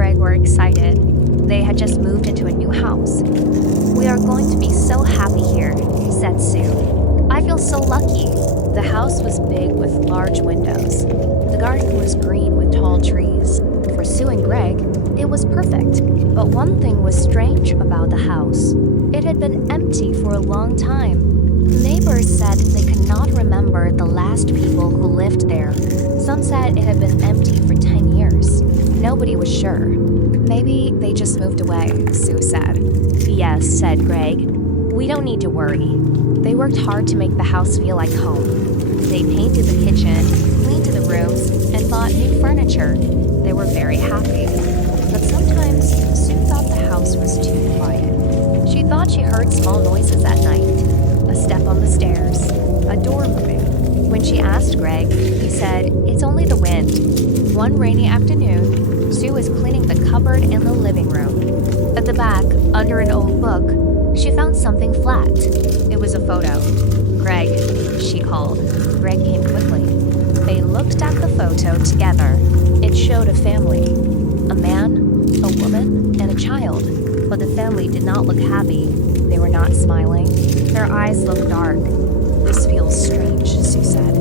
Greg were excited. They had just moved into a new house. "We are going to be so happy here," said Sue. "I feel so lucky." The house was big with large windows. The garden was green with tall trees. For Sue and Greg, it was perfect. But one thing was strange about the house. It had been empty for a long time. Neighbors said they could not remember the last people who lived there. Some said it had been empty for 10 years. Nobody was sure. "Maybe they just moved away," Sue said. "Yes," said Greg. "We don't need to worry." They worked hard to make the house feel like home. They painted the kitchen, cleaned the rooms, and bought new furniture. They were very happy. But sometimes Sue thought the house was too quiet. She thought she heard small noises at night. A step on the stairs, a door moving. When she asked Greg, he said, "It's only the wind." One rainy afternoon, Sue was cleaning the cupboard in the living room. At the back, under an old book, she found something flat. It was a photo. "Greg," she called. Greg came quickly. They looked at the photo together. It showed a family. A man, a woman, and a child. But the family did not look happy. They were not smiling. Their eyes looked dark. "This feels strange," Sue said.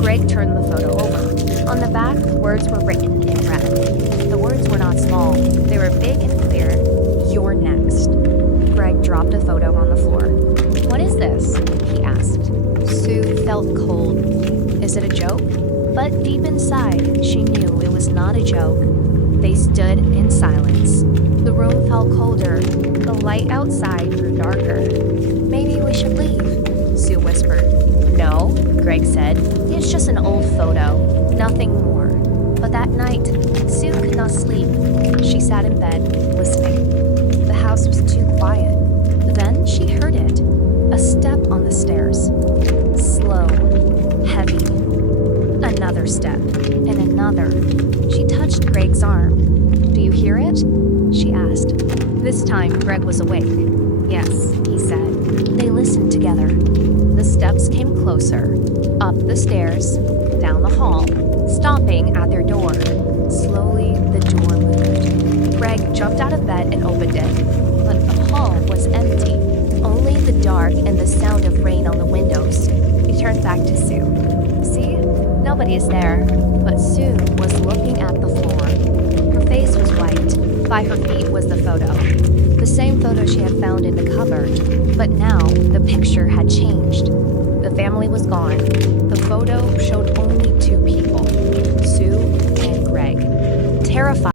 Greg turned the photo over. On the back, words were written in red. The words were not small. They were big and clear. "You're next." Greg dropped the photo on the floor. "What is this?" he asked. Sue felt cold. Is it a joke? But deep inside, she knew it was not a joke. They stood in silence. The room felt colder. The light outside grew darker. "Maybe we should leave," Sue whispered. "No," Greg said. "It's just an old photo. Nothing more." But that night, Sue could not sleep. She sat in bed, listening. The house was too quiet. Then she heard it. A step on the stairs. Slow, heavy. Another step, and another. She touched Greg's arm. "Do you hear it?" she asked. This time, Greg was awake. "Yes," he said. They listened together. The steps came closer, up the stairs, down the hall, stopping at their door. Slowly, the door moved. Greg jumped out of bed and opened it. But the hall was empty. Only the dark and the sound of rain on the windows. He turned back to Sue. "See? Nobody is there." But Sue was looking at the floor. Her face was white. By her feet was the photo. The same photo she had found in the cupboard. But now, the picture had changed. The family was gone. The photo showed only two people, Sue and Greg. Terrified,